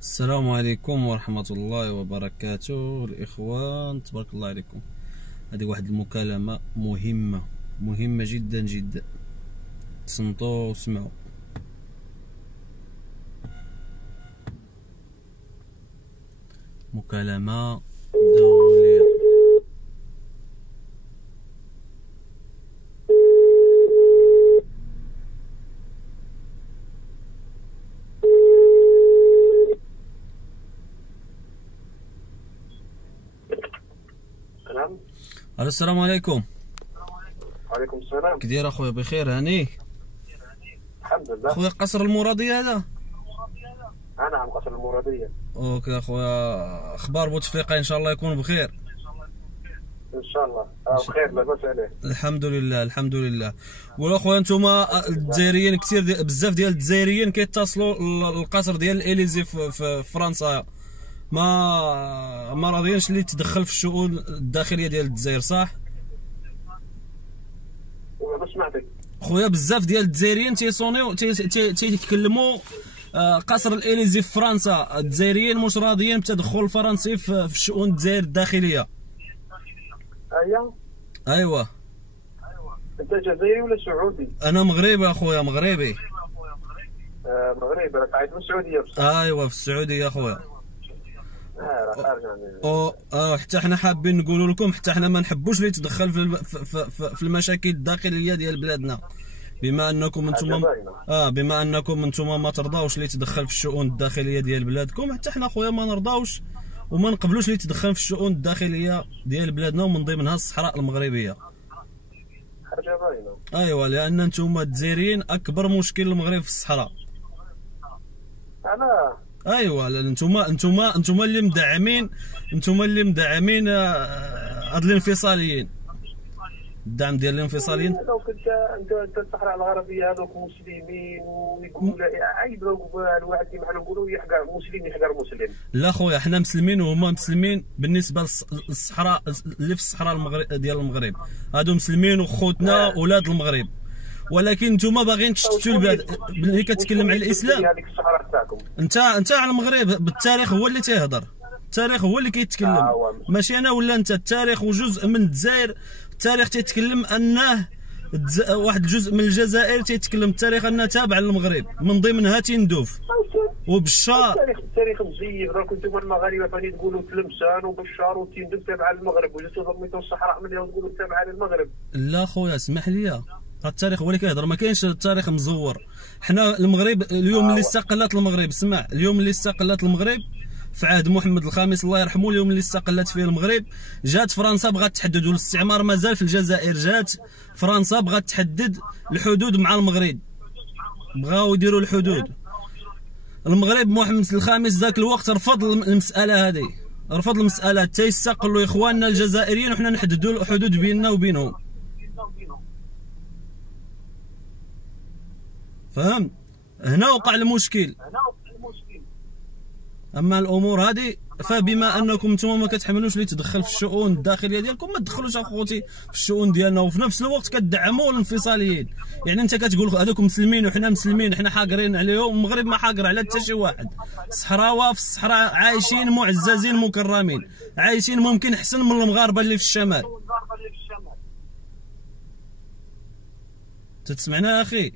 السلام عليكم ورحمة الله وبركاته الإخوان، تبارك الله عليكم. هذه واحد المكالمة مهمة جدا جدا، تصنتوا وسمعوا. مكالمة دولية. نعم. السلام عليكم. وعليكم السلام. كي داير اخويا؟ بخير هاني؟ الحمد لله. خويا قصر المرادية هذا؟ نعم، قصر المرادية. اوكي اخويا، اخبار بوتفليقة ان شاء الله يكون بخير. ان شاء الله بخير، لاباس عليه. الحمد لله الحمد لله. واخويا نتوما الجزائريين كثير بزاف ديال الجزائريين كيتصلوا للقصر ديال الاليزي في فرنسا، ما راضيينش اللي يتدخل في الشؤون الداخليه ديال الجزائر، صح؟ ما سمعتك خويا، بزاف ديال الجزائريين تيصونيو تيتكلموا قصر الاليزي في فرنسا، الجزائريين مش راضيين بالتدخل الفرنسي في الشؤون الجزائر الداخليه. ايوا. انت جزائري ولا سعودي؟ انا مغربي اخويا، مغربي. مغربي، راك قاعد في السعوديه بصح. ايوا في السعوديه اخويا. راه خارج يعني. حتى حنا حابين نقولوا لكم، حتى حنا ما نحبوش اللي يتدخل في المشاكل الداخليه ديال بلادنا، بما انكم انتم ما ترضاوش اللي يتدخل في الشؤون الداخليه ديال بلادكم، حتى حنا خويا ما نرضاوش وما نقبلوش اللي يتدخل في الشؤون الداخليه ديال بلادنا، ومن ضمنها الصحراء المغربيه. حاجه باينه. ايوا، لان انتم الجزائريين اكبر مشكل المغرب في الصحراء. ايوا، انتم اللي مدعمين هاد الانفصاليين، الدعم ديال الانفصاليين. لو كنت انت الصحراء الغربيه هذوك مسلمين ويقولوا عيب الواحد كيما حنا نقولوا يحقر مسلم يحقر مسلم. لا خويا، حنا مسلمين وهما مسلمين بالنسبه للصحراء اللي في الصحراء ديال المغرب، هادو مسلمين وخوتنا ولاد المغرب، ولكن نتوما باغيين تشتتوا البلاد. ملي كتكلم على الاسلام، انت على المغرب بالتاريخ هو اللي تيهضر، التاريخ هو اللي كيتكلم، ماشي انا ولا انت. التاريخ وجزء من الجزائر، التاريخ تيتكلم انه واحد الجزء من الجزائر تيتكلم التاريخ انها تابعه للمغرب، من ضمنها تندوف وبشار. التاريخ مزيف، راكم نتوما المغاربه فاني تقولوا تلمسان وبشار وتندوف تابعه للمغرب، وجيتو ضميتوا الصحراء ملي تقولوا تابعه للمغرب. لا خويا اسمح لي، التاريخ هو اللي كيهضر، ما كاينش التاريخ مزور. حنا المغرب اليوم اللي استقلت المغرب، اسمع، اليوم اللي استقلت المغرب في عهد محمد الخامس الله يرحمه، اليوم اللي استقلت فيه المغرب، جات فرنسا بغات تحدد، والاستعمار مازال في الجزائر، جات فرنسا بغات تحدد الحدود مع المغرب، بغاو يديروا الحدود. المغرب محمد الخامس ذاك الوقت رفض المساله هذه، رفض المساله حتى يستقلوا اخواننا الجزائريين وحنا نحددوا الحدود بيننا وبينهم. فهم؟ هنا وقع المشكل. اما الامور هذه فبما انكم نتوما ما كتحملوش اللي يتدخل في الشؤون الداخليه ديالكم، ما تدخلوش اخوتي في الشؤون ديالنا، وفي نفس الوقت كتدعموا الانفصاليين. يعني انت كتقول هذوك مسلمين وحنا مسلمين، حنا حاقرين عليهم، المغرب ما حاقر على حتى شي واحد. الصحراوه في الصحراء عايشين معززين مكرمين، عايشين ممكن احسن من المغاربه اللي في الشمال. تسمعنا اخي؟